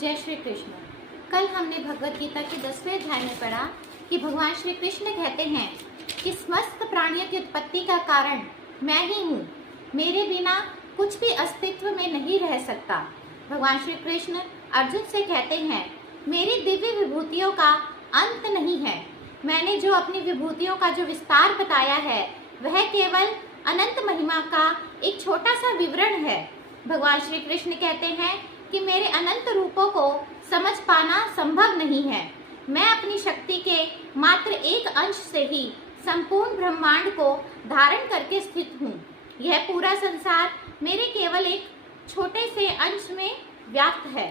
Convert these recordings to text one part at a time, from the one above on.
जय श्री कृष्ण। कल हमने भगवत गीता के 10वें अध्याय में पढ़ा कि भगवान श्री कृष्ण कहते हैं कि समस्त प्राणियों की उत्पत्ति का कारण मैं ही हूँ, मेरे बिना कुछ भी अस्तित्व में नहीं रह सकता। भगवान श्री कृष्ण अर्जुन से कहते हैं, मेरी दिव्य विभूतियों का अंत नहीं है। मैंने जो अपनी विभूतियों का जो विस्तार बताया है वह केवल अनंत महिमा का एक छोटा सा विवरण है। भगवान श्री कृष्ण कहते हैं कि मेरे अनंत रूपों को समझ पाना संभव नहीं है। मैं अपनी शक्ति के मात्र एक अंश से ही संपूर्ण ब्रह्मांड को धारण करके स्थित हूँ। यह पूरा संसार मेरे केवल एक छोटे से अंश में व्याप्त है।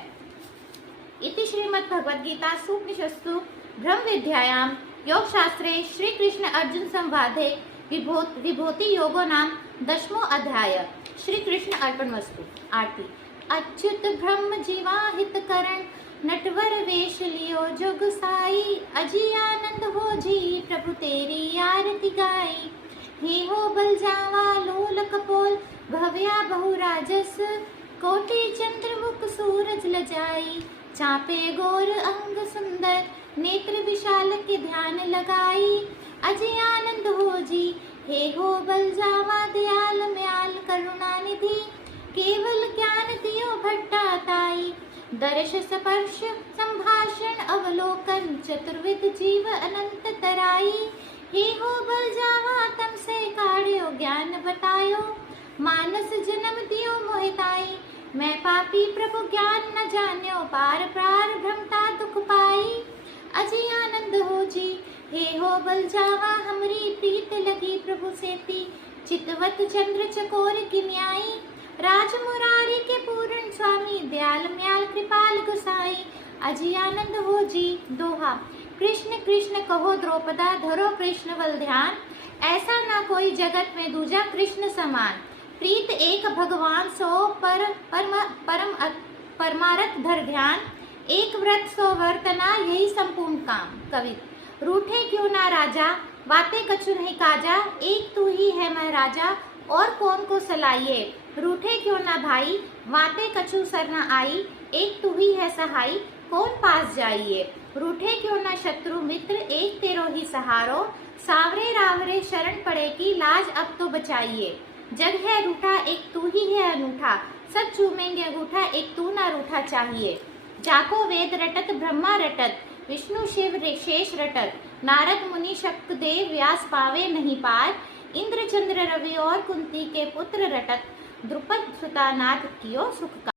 इति श्रीमद् भगवद गीता सूपनिषत्सु ब्रह्म विद्यायां योग शास्त्रे श्री कृष्ण अर्जुन संवादे विभूति योगो नाम 10वां अध्याय। श्री कृष्ण अर्पणमस्तु। आरती। अच्युत ब्रह्म जीवाहित करण नटवर वेश लियो जोग साई, अजी आनंद हो जी प्रभु तेरी आरती गाई। हे हो बल जावा लोल कपोल भव्या बहु राजस, कोटि चंद्रमुख सूरज लजाई। चापे गोर अंग सुंदर नेत्र विशाल के ध्यान लगाई। अजी आनंद हो जी हे हो बल जावा दयाल म्याल करुणा निधि, केवल ज्ञान दियो भट्टा ताई। दर्श स्पर्श संभाषण अवलोकन चतुर्विध जीव अनंत तराई। हे हो बल जावा तम से काढ़्यो ज्ञान बतायो, मानस जन्म दियो मोहिताई। मैं पापी प्रभु ज्ञान न जान्यो, पार प्रार भ्रमता दुख पाई। अजी आनंद हो जी हे हो बल जावा हमरी प्रीत लगी प्रभु सेती। चितवत चंद्र चकोर की न्यायी, राज मुरारी के पूर्ण स्वामी दयाल म्याल कृपाल गुसाई। अजी आनंद हो जी। दोहा। कृष्ण कृष्ण कहो द्रौपदा धरो कृष्ण बल ध्यान, ऐसा ना कोई जगत में दूजा कृष्ण समान। प्रीत एक भगवान सो परमारथ धर ध्यान, एक व्रत सो वर्तना यही संपूर्ण काम। कवि। रूठे क्यों ना राजा बातें कछु नहीं काजा, एक तू ही है मैं राजा और कौन को सलाइए। रूठे क्यों ना भाई बातें कछु सर न आई, एक तू ही है सहाई कौन पास जाइए। रूठे क्यों ना शत्रु मित्र एक तेरो ही सहारो, सावरे रावरे शरण पड़े की लाज अब तो बचाइए। जग है रूठा एक तू ही है अनूठा, सब चूमेंगे अंगूठा एक तू ना रूठा चाहिए। जाको वेद रटत ब्रह्मा रटत, विष्णु शिव शेष रटत, नारद मुनि शक्त देव व्यास पावे नहीं पार। इंद्र चंद्र रवि और कुंती के पुत्र रटत, द्रुपद सुता नाथ कियो सुख का।